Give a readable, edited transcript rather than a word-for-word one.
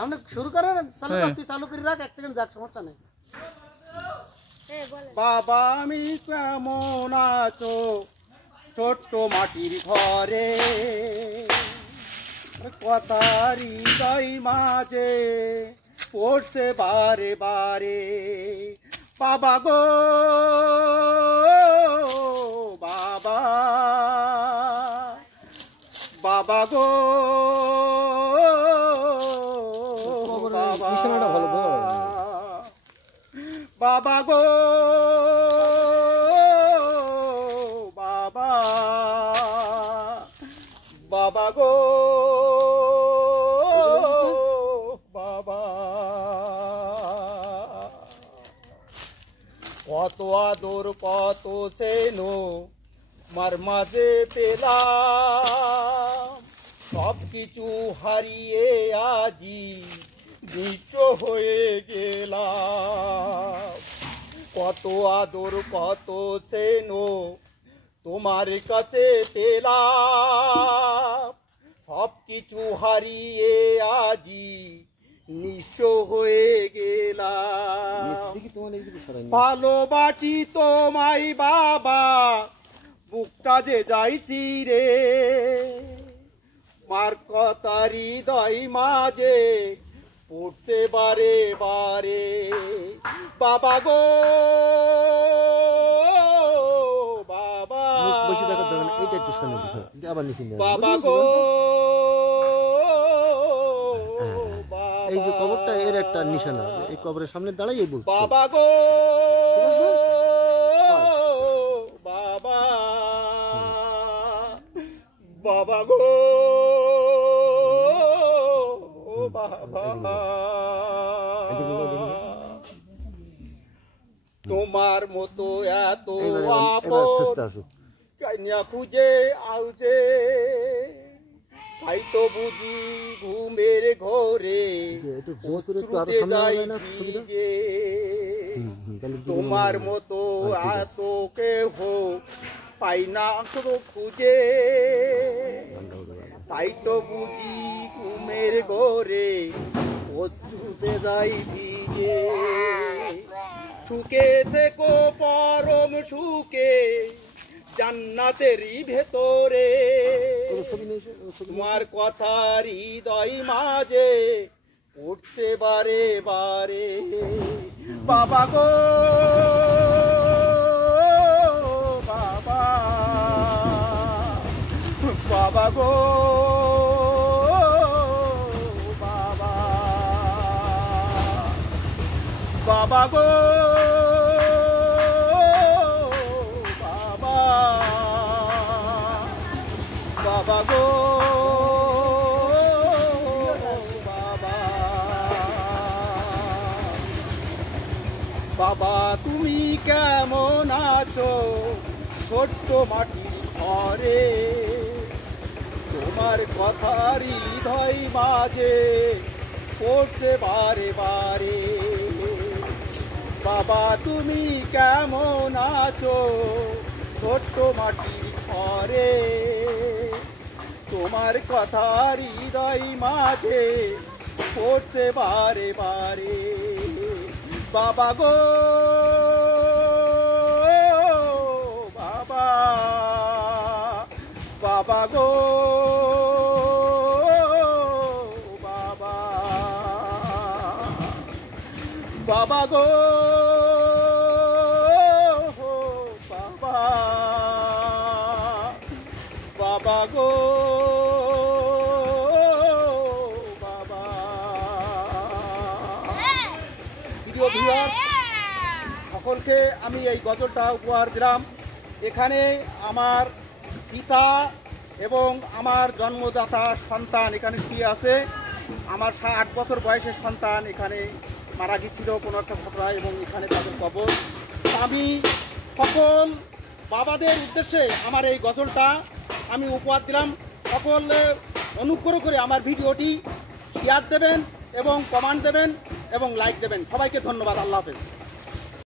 আপনি শুরু করেন, চালু করতে চালু করে রাখ, 1 সেকেন্ড যাক, সমস্যা নেই। বাবা আমি কেমন আছো ছোট্ট মাটির ঘরে, কথার হৃদয় মাঝে পড়ছে বারে বারে। বাবা গো বাবা, বাবা গো বাবা গো বাবা, বাবা গো বাবা, কত আদর কত চেনো মার মাঝে পেলাম, সব কিছু হারিয়ে আজি নিঃস্ব হয়ে গেলাম। কত আদর কত চেনো তোমার কাছে পেলাম, সব কিছু হারিয়ে আজি নিঃস্ব হয়ে গেলাম। ভালোবাসি তোমায় বাবা, বুকটা যে যাইছি রে, মার কথা হৃদয় মাঝে পড়ছে বারে বারে। বাবা গো বাবা, বাবা গো এই যে কবরটা এর একটা নিশানা, এই কবরের সামনে দাঁড়াই এই বলছি বাবা গো বাবা, বাবা গো বাবা, তোমার মতো এত আপন কাইনা খুঁজে আউছে, তাই তো বুঝি ঘুমের ঘরে যাই ভিজে। তোমার মতো এত কেহ পাই না খুঁজে, তাই তো বুঝি ঘুমের ঘরে পড়তে যাই ভিজে। সুখে থেকো পরম সুখে জান্নাতেরই ভেতরে, তোমার কথা হৃদয় মাঝে পড়ছে বারে বারে। বাবা গো বাবা, বাবা গো বাবা, বাবা গো বাবা, বাবা গো বাবা। বাবা তুমি কেমন আছো ছোট্ট মাটির ঘরে, তোমার কথা হৃদয় মাঝে পড়ছে বারে বারে। বাবা তুমি কেমন আছো ছোট্ট মাটির ঘরে, তোমার কথা হৃদয় মাঝে পড়ছে বারে বারে। বাবা গো বাবা, বাবা গো বাবা, বাবা গো বাবা, বাবা গো বাবা। প্রিয় ভিউয়ার্স, সকলকে আমি এই গজলটা উপহার দিলাম। এখানে আমার পিতা এবং আমার জন্মদাতা সন্তান এখানে শুয়ে আছে। আমার 8 বছর বয়সের সন্তান এখানে মারা গিয়েছিল কোনো একটা ঘটনায়, এবং এখানে তাদের কবর। আমি সকল বাবাদের উদ্দেশ্যে আমার এই গজলটা আমি উপহার দিলাম। সকলে অনুগ্রহ করে আমার ভিডিওটি শেয়ার দেবেন এবং কমেন্ট দেবেন এবং লাইক দেবেন। সবাইকে ধন্যবাদ। আল্লাহ হাফেজ।